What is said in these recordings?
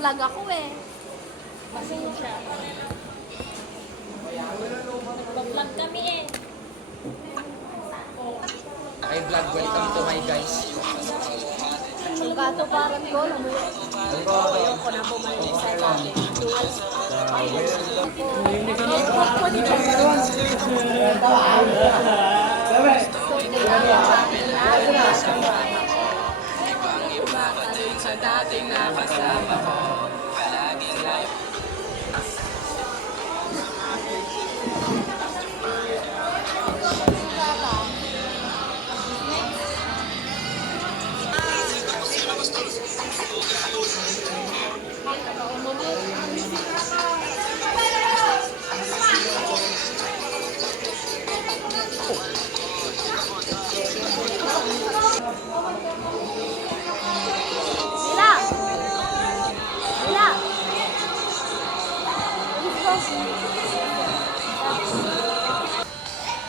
nag-vlog ako eh. Pasensya. Nagpa-vlog kami eh. Hi vlog, welcome to my guys. Ang gato parang ko, ayoko na bumalik sa dati. Sa dating nakasama ko, palaging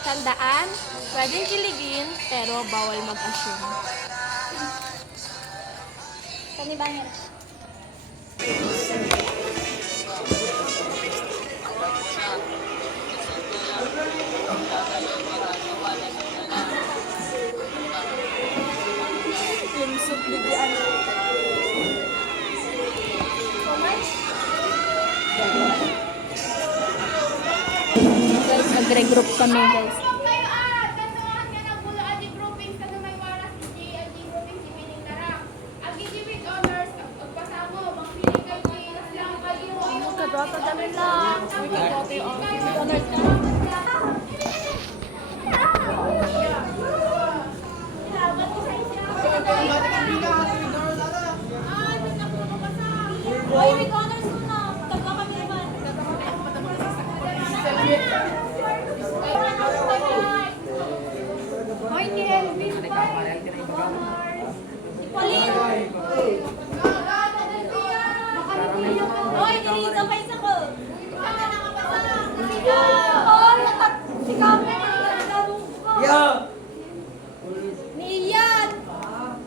tandaan, pwedeng kiligin, pero bawal mag-assume. Kanibangin. Limsot bigyan. Guys, nag-regroup kami guys. Kadwata dami lang. Kadwata yung honors na. Hoy, with honors muna. Tagka kami naman. Hoy, ni Elvin pa. Pauline. Hoy, Teresa pa isa ko. Hoy, si Kame. Ni Ian.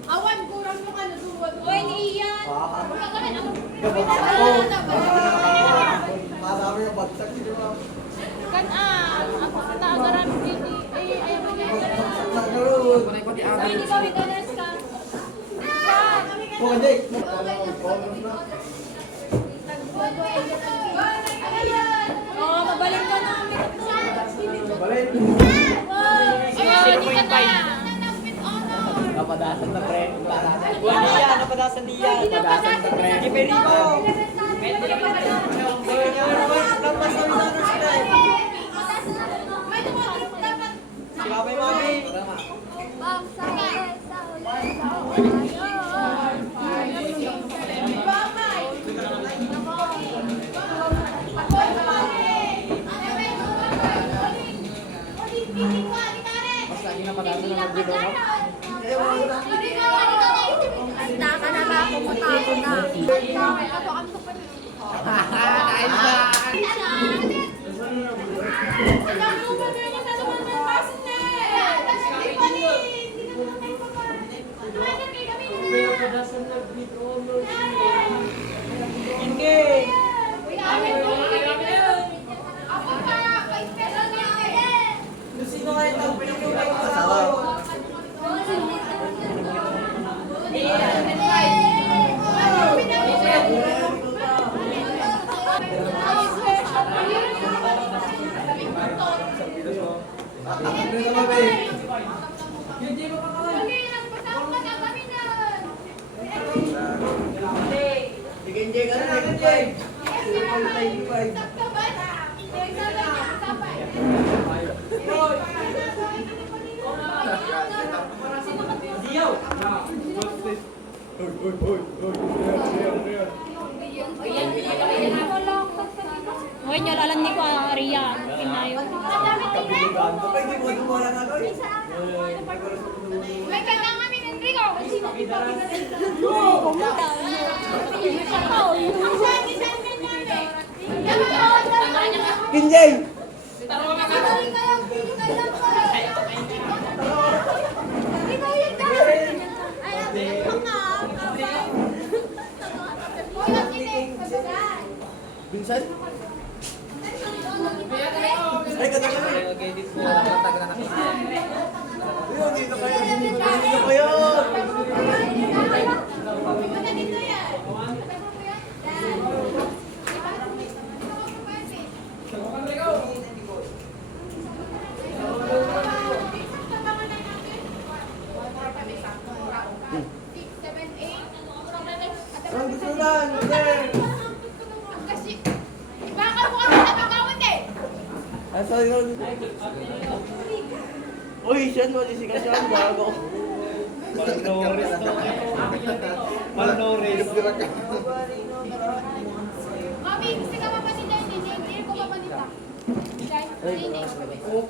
Awan, kurang mo ka na duwag. Hoy, ni Ian. Kan-an, ako sa taagaran dito. Ay, ayaw mo niya. Hoy, di ba with honors ka? Oh, mabalik ka na. Balik! Hindi ka na. Napadasan na pre. Niya, napadasan niya. Napadasan na pre. Kiperino! Sila may mami. Mas lagi napadasan na mag-video mo. Handa ka na ba ako matapos na? Nice na! Sino nga yung pinag-iway ko sa ako? Enjoy ka na, enjoy! Hoy, nyol alam ni ko Rian. Kinayo. May kailangan kami ng Rico. Kinjay! Ay, Saan? Ay, ganda ka rin. Edit po. Tagal na natin. Ayun, dito kayo. Dito kayo. Ang gusto lang, sir. Baka mukha mo natagawan eh! Asa yun? Uy, siya notification bago. Malnourished to. Malnourished. Mami, gusto ka mapanita hindi? Hindi ko mapanita. Hindi.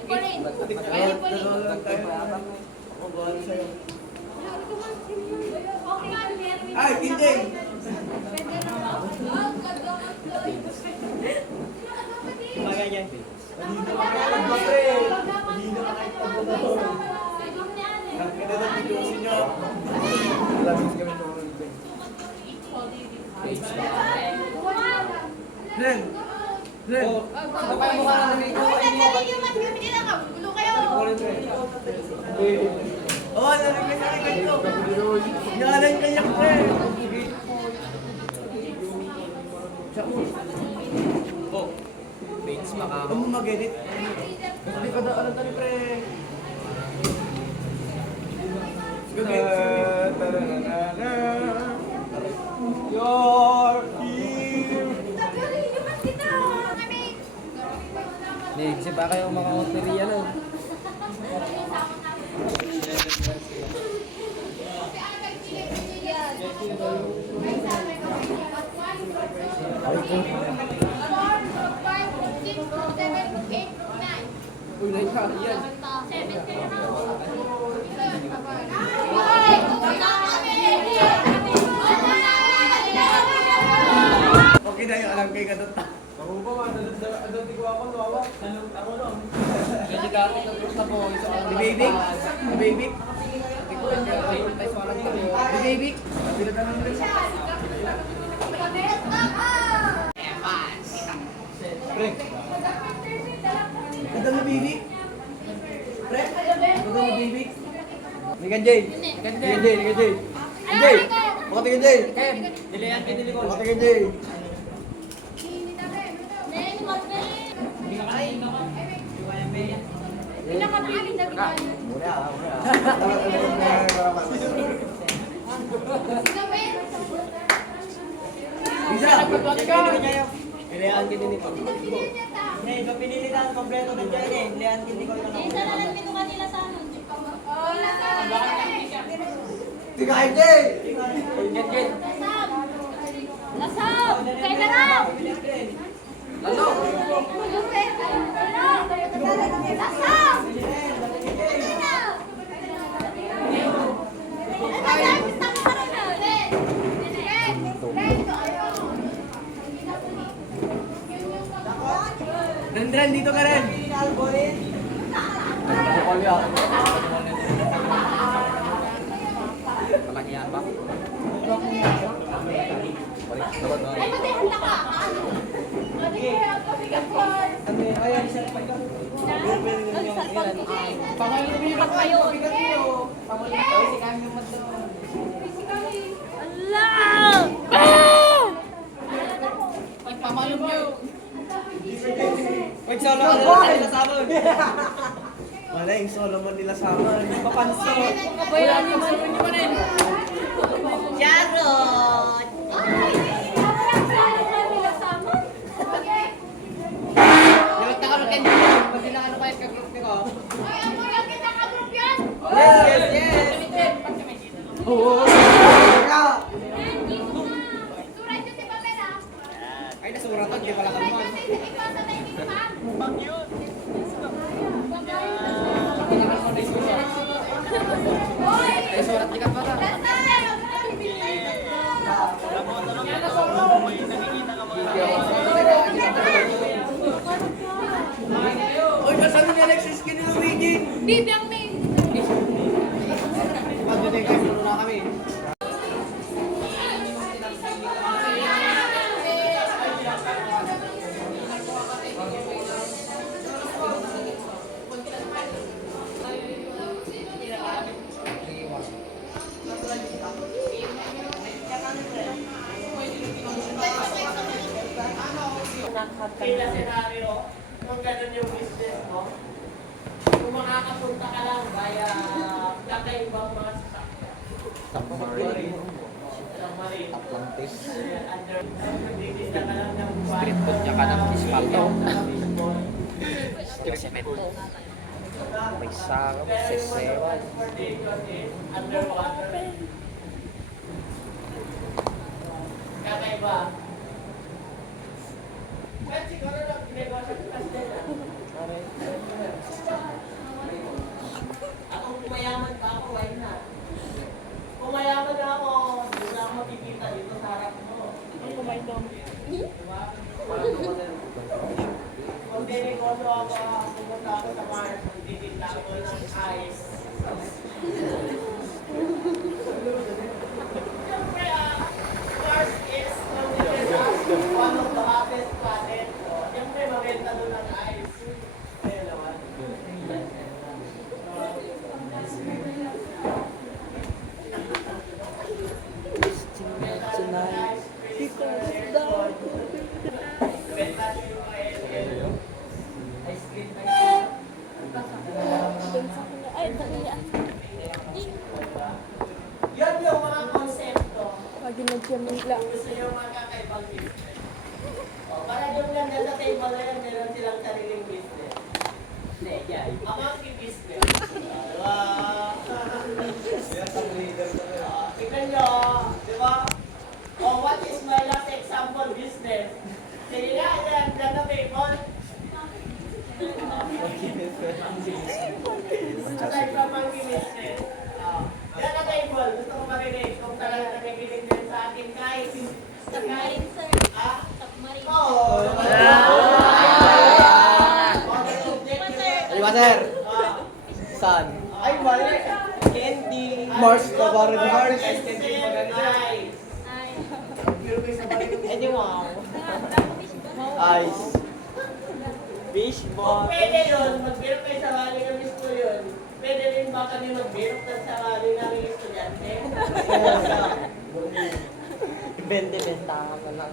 Paulit. Ako gawin sa'yo. Okay nga, Ay, Kinjay! Magayan. Hindi na kayo nagpapre. Hindi na kayo nagpapre. Ang ganda ng videosin niyo. Labis kami ng mga Ren! Ren! Ano pa yung mukha ng amigo? Oo, narinig sa akin ito. Ngalan kaya ko eh. Oh. Bates baka. Huwag mo mag-edit. Hindi ka daan tali pre. Sige, You're here. Hindi, kasi baka yung mga hoteriya lang. Uy, naika, yan. Okay na yung alam kay Kadota. Kasi kami nag-group na po. Di baby? Di baby? Di baby? Bilat na naman. Pre. Ganda mo baby? Pre? Ganda mo baby? Ni Kanjay. Kanjay, ni Kanjay. Kanjay. Makati Kanjay. Dilayan kayo nilikod. Makati Kanjay. Pinakapiling na ginawa. Mura, mura. Isa. Dilayan kayo nilikod. Eh, ito pinili na ang kompleto ng dyan eh. Dilayan kayo nilikod na Tika Kanjay. Lasap! Kaya ka na! Ano? Lasap! Rendren, dito ka rin. Palagi yan ba? Ay, pati handa ka! Pangalumipat kayo. Allah! Pagpamalong nyo. Wait, solo ka na lang sa amin. Wala yung Solomon nila sa amin. Papansin. Kabayaan yung solo niyo rin. Charot! Dapat nakalog kayo dito. Pag ano kayo kagroup ko. Ay, ako lang kita ka-group yan! Yes, yes, yes! Oo. Surat yun si Pamela. Ay, nasuratan. Di pala Surat kaman. yun sa ikaw sa timing pa. Ay, surat di ka pala. Uy, kasama ni Alexis kini Luigi. Bibiyang May. Pag-detect kayo, muna kami. papunta ka lang via kakaibang mga sasakyan. Submarine. Submarine. Atlantis. Under, bibigyan ka lang ng Street food niya ka ng ispalto. baseball. Yung cement. May sarap, sesewan. Transportation is underwater. Kakaiba. Kahit siguro lang ginagawa sa Pastel. Ako kumayaman pa ako, why not? Kumayaman na ako, hindi na ako makikita dito sa harap mo. Diba? Kung dinikoso ako, pumunta ako sa Mars, magtitinda ako ng ice. Siyempre, Mars is one of the hottest planet. Siyempre, mabenta doon ang ice. Ayun naman. Ay, takiya. Yan yung mga konsepto. Pag nagkamila. Gusto nyo mga kakaibang business. O, para yung ganda sa table na yan, meron silang sariling business. Hindi, yan. Ang monkey business. Tignan nyo, di ba? O, what is my last example business? Sige nga, yan, ganda table. Aside from monkey business. Yan na table. Gusto ko marinig kung talagang nakikinig din sa akin kahit Submarine, sir. ah, Submarine. oo. Ano ba, sir? Sun. Ay, mali. Candy. Mars ka ba rin, Mars? Ay. Eh, di wow. Ay. Ice. Fish Kung ball. pwede yun, magbirok kayo sa wali ng misto yun. Pwede rin ba kami magbirok sa wali ng estudyante? Bente-benta ka na lang.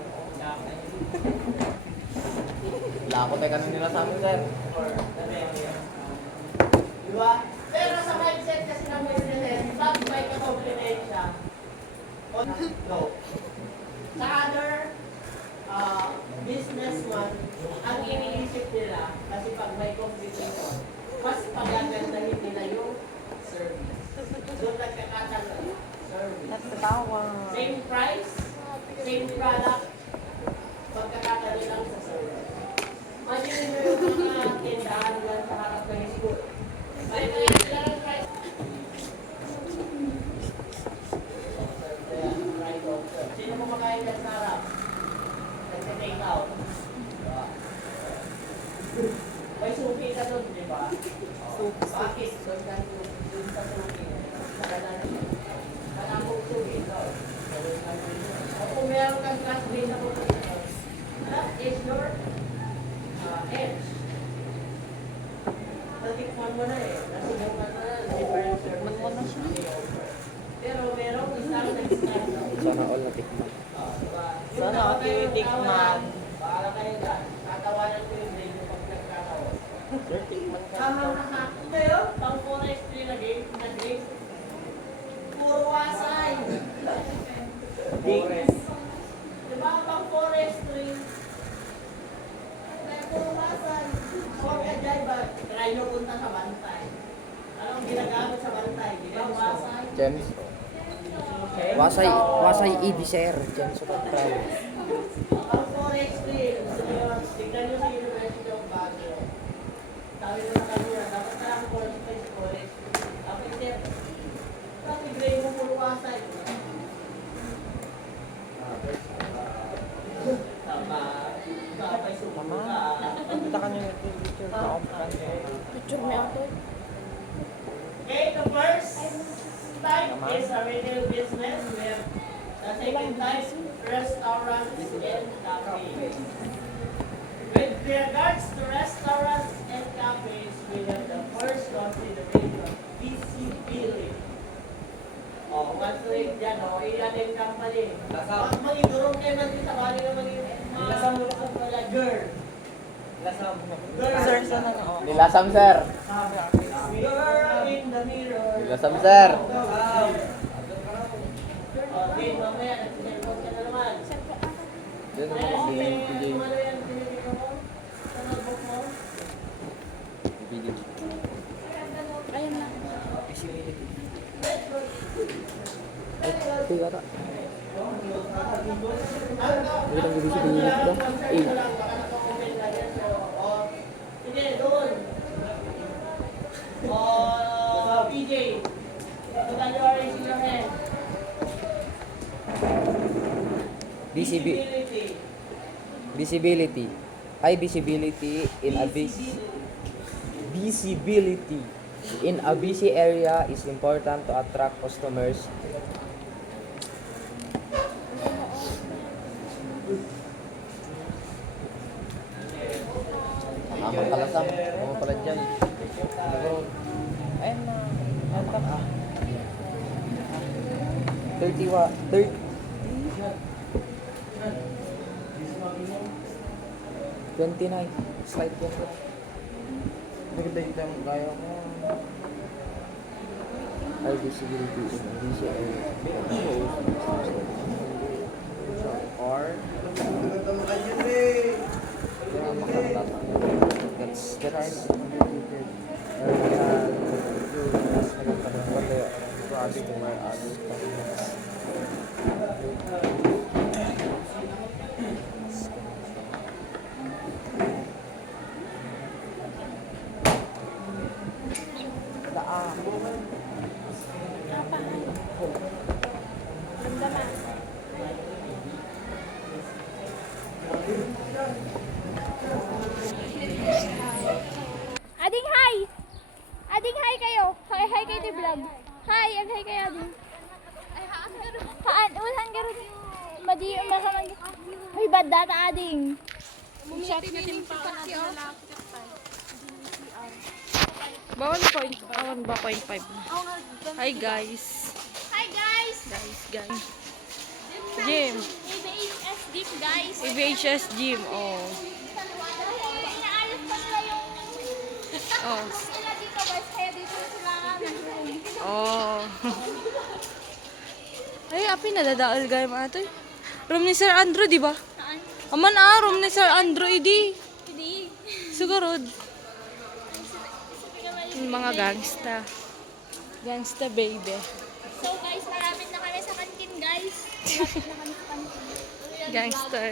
Wala ko tayo kanina nila sa amin, sir. Diba? Pero sa mindset kasi ng business, pag may ka-compliment siya, no. Sa other businessman, ang iniisip nila, kasi pag may competition, mas pagagandahin nila yung service. Doon nagkakatanong, service. Same price, same product, pagkakatali lang sa service. Imagine nyo yung mga tindahan lang sa harap ng school. Ay, sila ng price. Sino kumakain dyan sa harap? Nagsa-take out. May suki ka doon, di ba? Bakit? Doon sa suki. Sa kanan. Kanakong suki doon. O kung meron kang classmate na pupunta, that is your edge. Natikman mo na eh. Nasubukan mo na. Different services. Pero merong isang nag-start na. Sana all natikman. Sana all titikman. Para kayo dyan. Tatawanan ko yung brain mo pag nagkatawa. Sir, tikman ka. Hahaha. Ngayon, pang forestry na game. Puro wasay. Diba pang forestry? Puro wasay. Huwag ka dyan ba? Try nyo punta sa bantay. Anong ginagamit sa bantay? Diba wasay? Gems. Wasay ED sir. Gems of Crown. Ang forestry, tignan nyo sa University of Baguio. Sabi mo sa kanina, dapat na ang forestry. Ako hindi. Kasi gray mo puro wasay. Tama. Kapay sumunod ka. Punta ka nyo yung picture na off-brand. Picture me ako. Okay, the first type is a retail business. The second type, restaurants and cafes. With regards to restaurants and cafes, we have the first consideration, visibility. Oh, once week dyan, iyan yung company. Pag manigurong kayo man sa bali na mga girl. Sir, sana na. Nilasam sir. Sabi, Mirror in the mirror. Lasam, sir. Okay, mamaya, nag-cellphone ka na naman. Yun, Ano DJ. yan, tinitito mo? Sa notebook mo? Ayun na. Ito yata. Hindi lang visibility ko. Eh, Sige, doon. PJ. So that you are raising your hand. visibility. Visibility. High visibility in a visibility in a busy area is important to attract customers. Amang kalasam. Oo pala dyan. Ayun na. Ayun ka na. 30 wa. 30. 29. Slide 29. Maganda yung kaya ko. High visibility in a busy area. Or, That's grabe kung may others pa. Ading hi! Ading hi kayo! Hi kayo di vlog. Hi! Hi kayo ading. Haan, ulan garon. Madi masamag. Hoy bad data ading. Bawal point. Awan ba 0.5 na? Hi guys. Hi guys! Guys. Gym. ABHS deep guys. VHS gym. Oh. Inaalis pa nila yung Oh. sila dito guys. Kaya dito sila nag-room. Oh. Ay, api nadadaal gaya mga ito. Room ni Sir Andrew, di ba? Saan? Aman room ni Sir Andrew, idi. Hindi. Sigurod. Mga gangsta. Gangsta baby. So guys, malapit na kami sa kantin guys. Malapit na kami sa kantin. Gangster.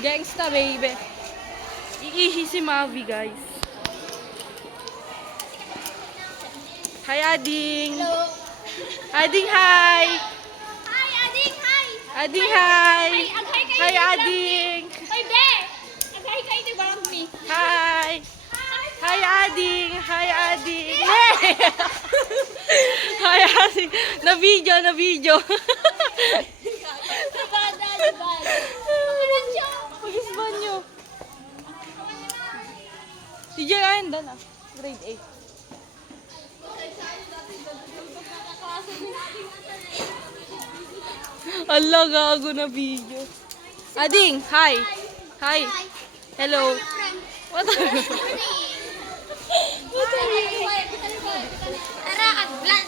Gangsta baby. Iihi si Mavi guys. Hi Ading. Hello. Ading hi. Hi, Ading! Hi! Ading hi. Aghay kayo Hi ni Vlog Ading. Me. Oy, be! Aghay kayo ni Vlog Me. Hi. Hi Ading. Hi Ading. Hi Ading. Na video. Libada, libada. Ano siya? Pag-isban nyo. DJ Ayan na. Grade 8. Ala, gago na video. Ading, hi. Hi. Hello. What are you? What are you? Tara, aglan!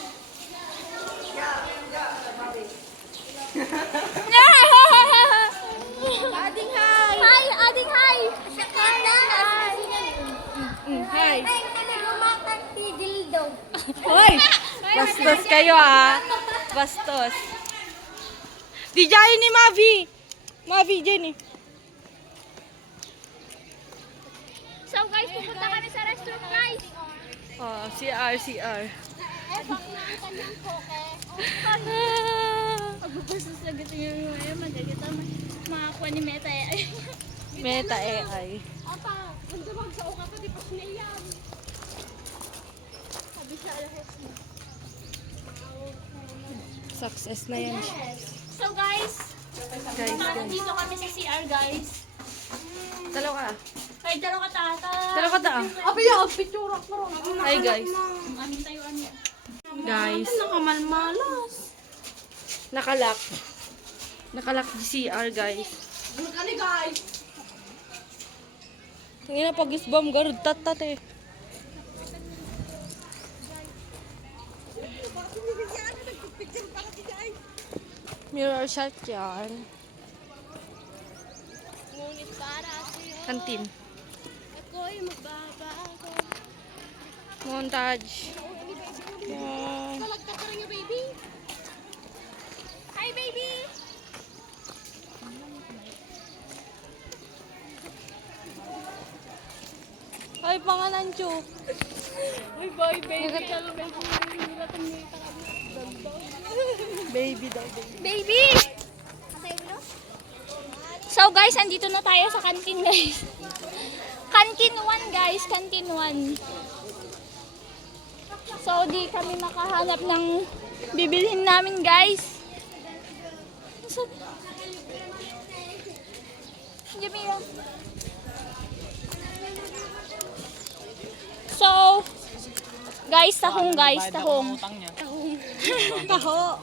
Ading, hi. Hi, Ading, hi! Hi. Lumatang dildo. Hoy! Bastos kayo ah. Bastos. DJ ni Mavi. Mavi Jenny. So guys, pupunta kami sa restaurant guys. Oh, CR. Epak na ang kanyang koke. Pagpapasas na gato yung magagita makakuha ni Meta eh. Meta AI. Apa, kung magsao ka pa, di pa siya yan. Sabi siya, alahos mo. Success na yan. So guys, Guys. dito kami sa CR guys. Dalawa ka. Ay, dalawa ka tata. Dalawa ka ta. Abi, yung picture ako. Hi guys. Ano tayo, ano? Guys. Nakamalmalas. Nakalak. Nakalak di CR guys. Ano ka ni guys? Hindi na pag-isbam, garud tatat eh. Mirror shot yan. Ngunit para sa'yo, Kantin. ako'y magbabago. Montage. Yan. Malagkat ka rin yung baby. Hi, baby! Ay, pangalan Chu. Ay, bye, baby. Baby daw. Baby! So guys, andito na tayo sa canteen guys. Canteen 1 guys, canteen 1. So di kami makahanap ng bibilhin namin guys. Jamila. So, guys, tahong guys, tahong. Taho.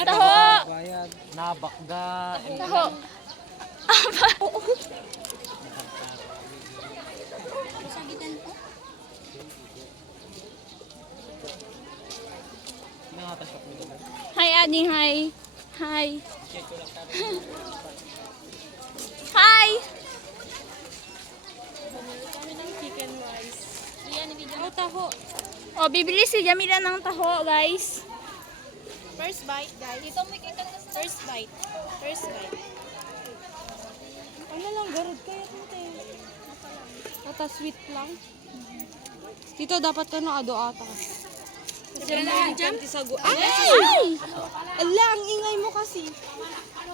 Taho. Bayad. Nabakga. Taho. Hi, Ading. Hi. Hi. Hi. Chicken rice. Oh, taho. O, bibili si Jamila ng taho, guys. First bite, guys. Dito may kita na first bite. First bite. Ano lang, garod kaya ito. Ata sweet lang. Dito dapat ka na ado ata. Sira na lang dyan. Ay! Ala, ang ingay mo kasi.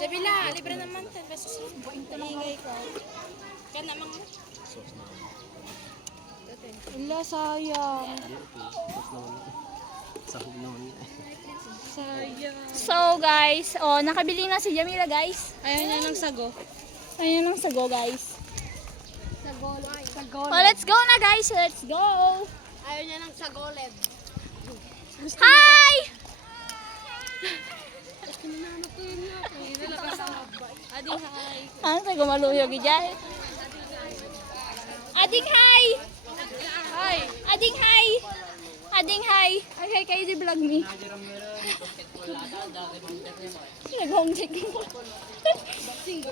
Jamila, libre naman 10 pesos. Ingay ka. Kaya namang... Ala, sayang. Sayang. So, guys, nakabili na si Jamila, guys. Ayaw niya ng sago. Ayun ang sago, guys. Oh, let's go na, guys. Let's go. Ayaw niya ng sagoled. Hi! Ading hi. Ano sa gumaluyog dyan? Ading hi! Hi. Ading hi! Ading hi! Okay, kayo di vlog me. Nag-home check mo. Boxing.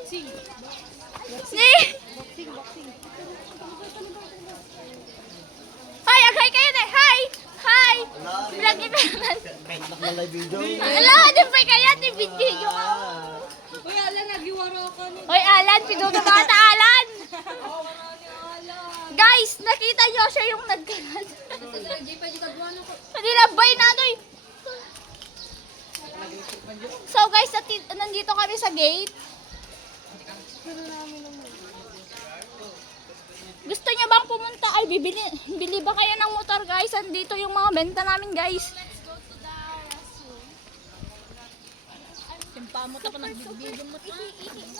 Si! Hi! Okay, kayo na! Hi! Hi! Vlog kita naman. Na live video. Alam, di pa kaya di video ka. Uy, ala, nagiwaro ka ni. Hoy, Alan! Pinuto ka ata, Alan! Guys, nakita nyo siya yung nagkalat. Hindi na bay na ito eh. So guys, nandito kami sa gate. Gusto niyo bang pumunta? Ay, bili ba kayo ng motor guys? Andito yung mga benta namin guys.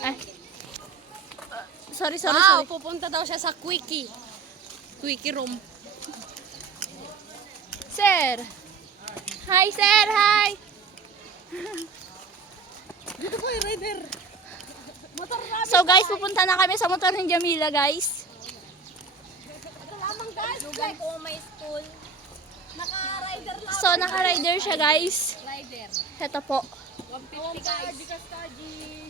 Ay. Sorry. Pupunta daw siya sa Quickie. Quickie room. Sir. Hi, sir. Hi. Dito po yung rider. So guys, pupunta na kami sa motor ni Jamila guys. Lugan po may school. Naka-rider lang. So naka-rider siya guys. Rider. Ito po. 150 guys.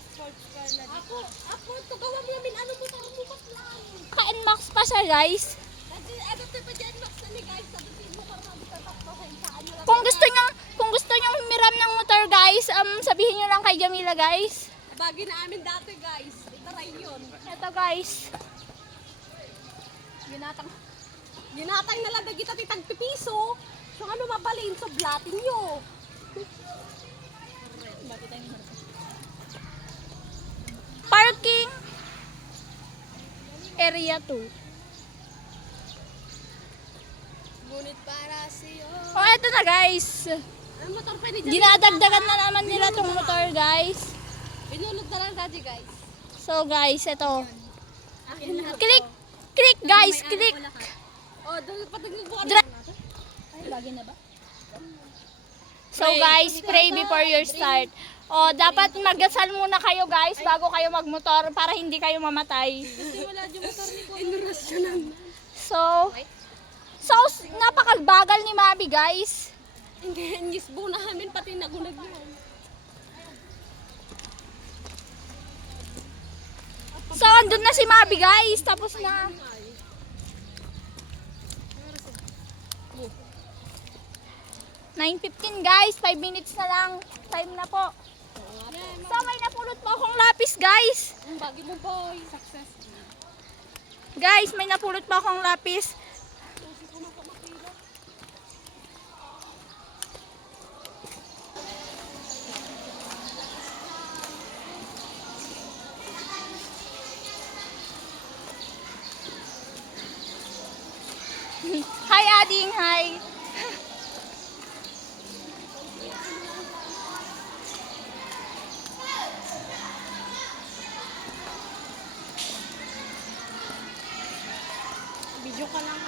Sports car na dito. Ako, ito gawin namin. Ano mo tarong mo lang. Ka-NMAX pa siya guys. Ano ito pa dyan, Max na ni guys. Sabi mo parang tatakbo sa ano lang. Kung gusto niyo humiram ng motor guys, sabihin niyo lang kay Jamila guys. Bagay na amin dati guys. Itaray yun. Ito guys. Ginatang na lang kita titag pipiso. So ano mabalin so blatin nyo. Parking area 2. Ngunit para sa'yo. Oh, eto na guys. Ano motor pa ni Dinadagdagan na naman nila tong motor guys. Binulot na lang dati guys. So guys, ito. Click guys, click. Oh, doon pataglubuan So guys, pray before your start. O, dapat magdasal muna kayo guys bago kayo magmotor para hindi kayo mamatay. Kasi wala dyan motor ni ko. Inurasyonan. So, napakagbagal ni Mami guys. Hindi, ngisbo namin pati nagunag yun. So, andun na si Mami guys. Tapos na. Oh. 9:15 guys. 5 minutes na lang. Time na po. So, may napulot po akong lapis guys. Ang bagi mo boy. Success. Guys, may napulot po akong lapis. Hi, Ading. Hi. Video ka lang.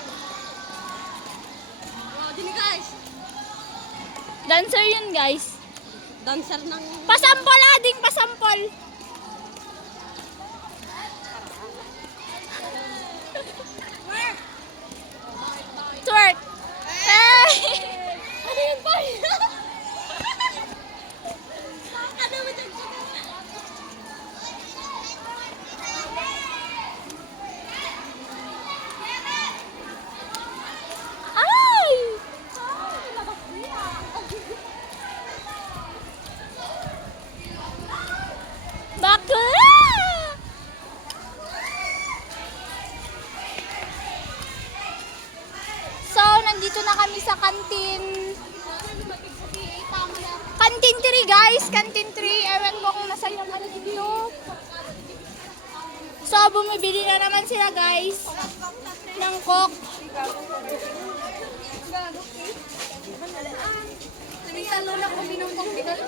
Oh, dini guys. Dancer yun, guys. Dancer ng... Pasampol, Ading. Pasampol. Twerk. Hey! Ano yun boy? Ano ba dyan? Ay! Bakla! So, nandito na kami sa kantin. Kantin 3 guys, kantin 3. Ewan ko kung nasa yung kantin to. So, bumibili na naman sila guys ng coke. Talo na kung binumpong binalo.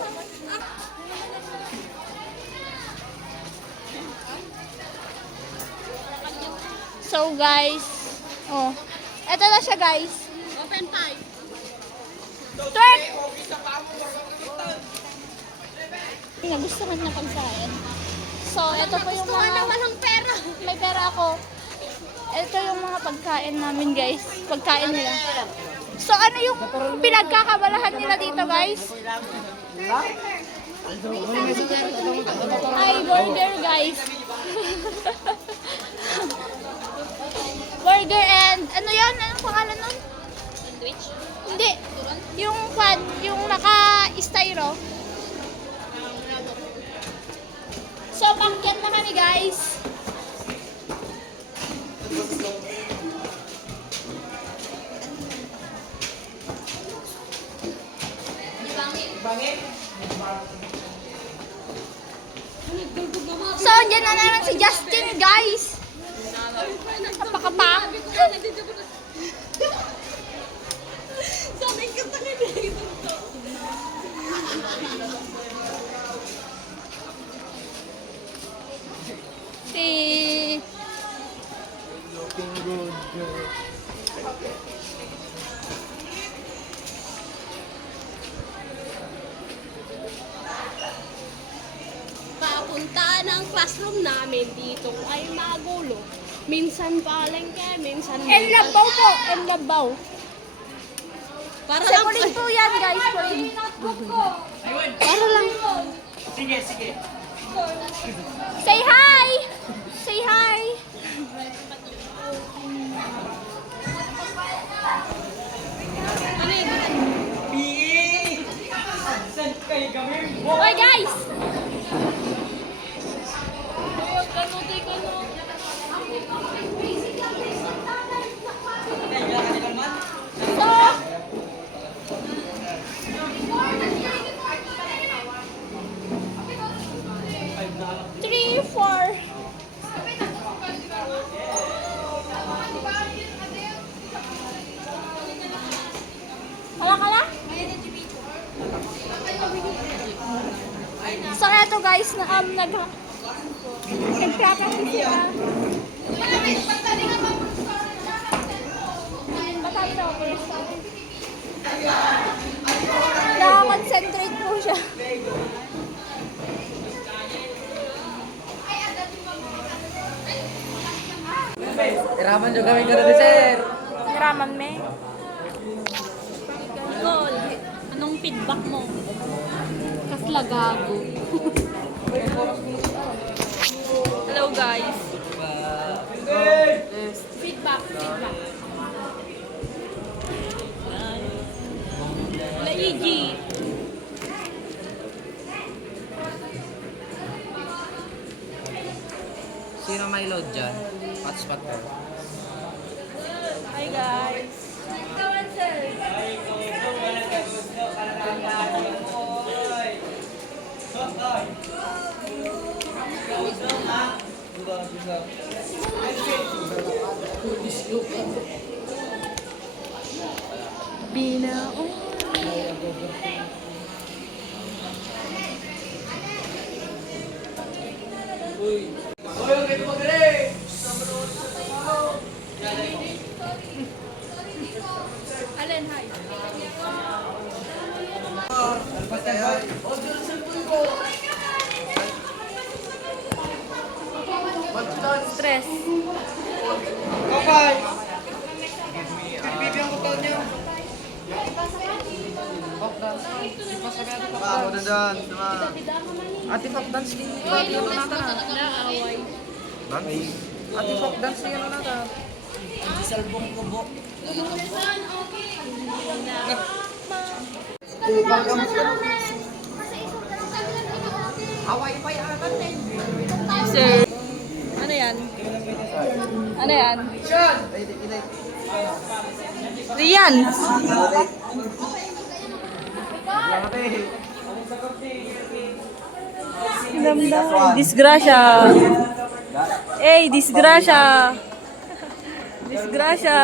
So guys, oh, eto na siya guys. Open pipe. Twerk! Nagustuhan na pagkain. So, ito po yung mga... Walang pera. May pera ako. Ito yung mga pagkain namin guys. Pagkain nila. So, ano yung pinagkakabalahan nila dito guys? Ay, burger guys. Burger and ano yan? Anong pangalan nun? Sandwich. Hindi. Yung pan, yung naka-styro. So, pangkat na kami guys. So, andyan na naman si Justin guys. Napakapak. Sabi ko pa nila. Si... Papunta ng classroom namin dito ay magulo. Minsan palengke, minsan Enlabaw po. Enlabaw. Para Sa lang puling po yan guys. Puling. Para lang. Sige, sige. Say hi! Say hi! Hoy guys! So, 3, 4. Kala? So, eto guys, na nagpractice sila. Nakakonsentrate po siya. Raman juga kami kada di sir. Raman me. Nicole, anong feedback mo? Kasla gago. Hello guys. Feedback. La Igi. Sino may load dyan? Hotspot ko. Hi guys. Binaon. Alin, hi. Stress. Okay. Bibigyan ko taon niyo. Ako na dyan. Ate folk dance din. Ate folk dance na. Naaway. Ate folk dance din ano na. Sir. Ano yan? Ano yan? Rian! Disgrasya! Disgrasya! Disgrasya!